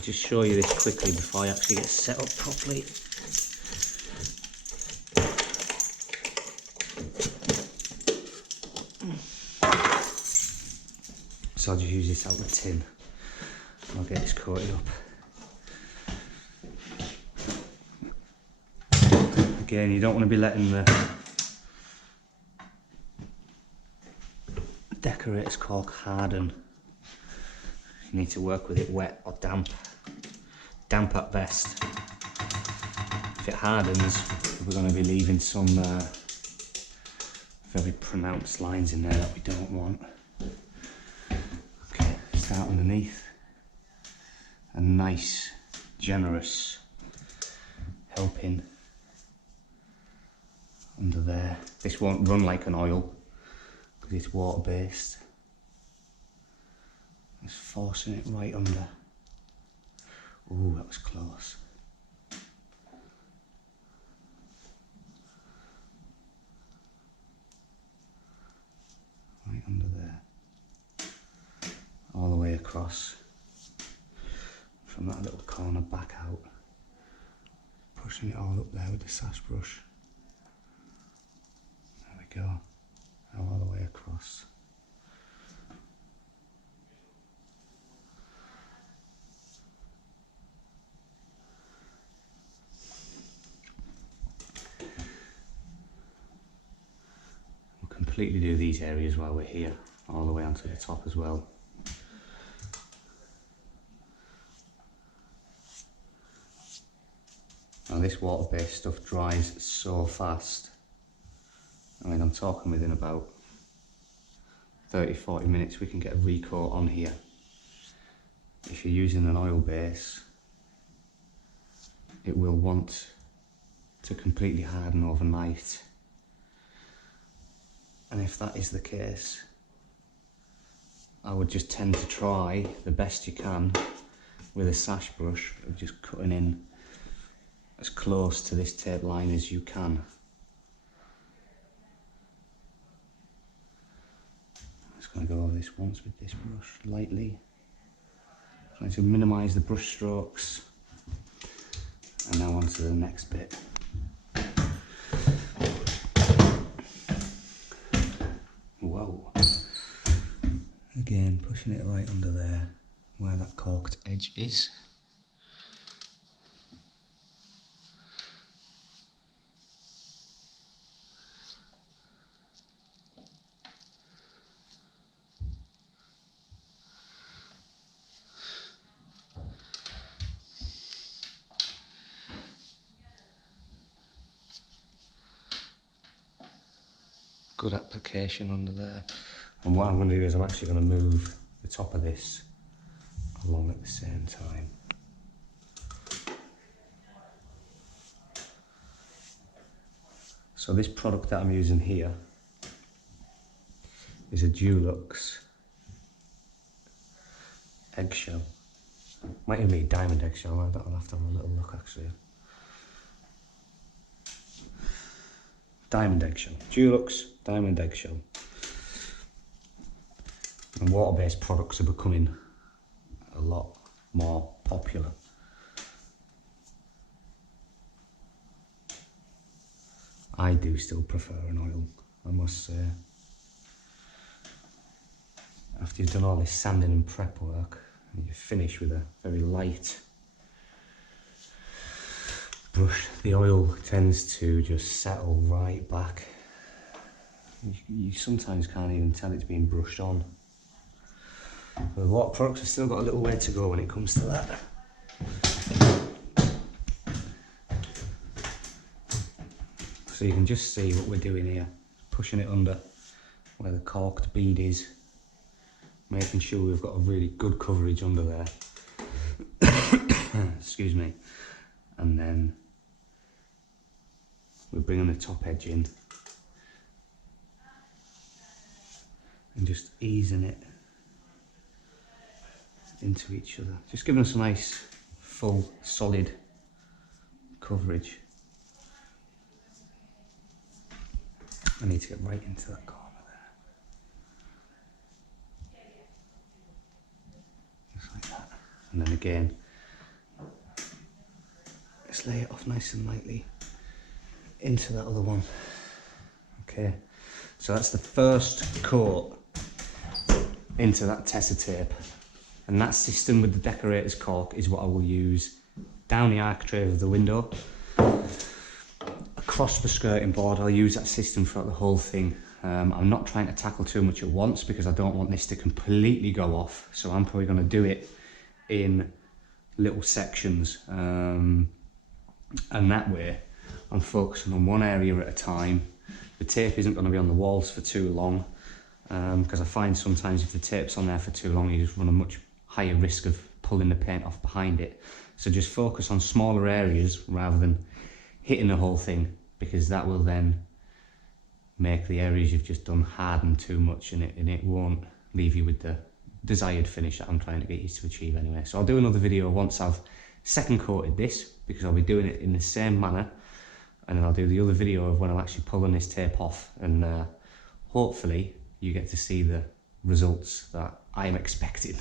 just show you this quickly before I actually get set up properly. So I'll just use this out of the tin. I'll get this coated up. Again, you don't want to be letting the decorator's caulk harden. You need to work with it wet or damp. Damp at best. If it hardens, we're going to be leaving some very pronounced lines in there that we don't want. Okay, start underneath. A nice, generous helping under there. This won't run like an oil because it's water based. Just forcing it right under. Ooh, that was close. Right under there. All the way across. From that little corner back out. Pushing it all up there with the sash brush. There we go. Now all the way across. Completely do these areas while we're here, all the way onto the top as well. Now this water-based stuff dries so fast. I mean, I'm talking within about 30-40 minutes we can get a recoat on here. If you're using an oil base, it will want to completely harden overnight. And if that is the case, I would just tend to try the best you can with a sash brush of just cutting in as close to this tape line as you can. I'm just going to go over this once with this brush lightly, trying to minimise the brush strokes, and now on to the next bit. Whoa. Again, pushing it right under there where that caulked edge is. Good application under there. And what I'm going to do is I'm actually going to move the top of this along at the same time. So this product that I'm using here is a Dulux eggshell. Might even be diamond eggshell. I'll have to have a little look actually. Diamond eggshell. Dulux diamond eggshell. And water-based products are becoming a lot more popular. I do still prefer an oil, I must say. After you've done all this sanding and prep work, and you finish with a very light brush, the oil tends to just settle right back. You sometimes can't even tell it's being brushed on. But water products have still got a little way to go when it comes to that. So you can just see what we're doing here. Pushing it under where the caulked bead is. Making sure we've got a really good coverage under there. Excuse me. And then we're bringing the top edge in. And just easing it into each other. Just giving us a nice, full, solid coverage. I need to get right into that corner there. Just like that. And then again, just lay it off nice and lightly into that other one. Okay, so that's the first coat into that tessa tape, and that system with the decorator's caulk is what I will use down the architrave of the window, across the skirting board. I'll use that system throughout the whole thing. I'm not trying to tackle too much at once because I don't want this to completely go off, so I'm probably going to do it in little sections, and that way I'm focusing on one area at a time. The tape isn't going to be on the walls for too long, because I find sometimes if the tape's on there for too long, you just run a much higher risk of pulling the paint off behind it. So just focus on smaller areas rather than hitting the whole thing, because that will then make the areas you've just done harden too much, and it won't leave you with the desired finish that I'm trying to get you to achieve anyway. So I'll do another video once I've second coated this, because I'll be doing it in the same manner, and then I'll do the other video of when I'm actually pulling this tape off, and hopefully you get to see the results that I am expecting.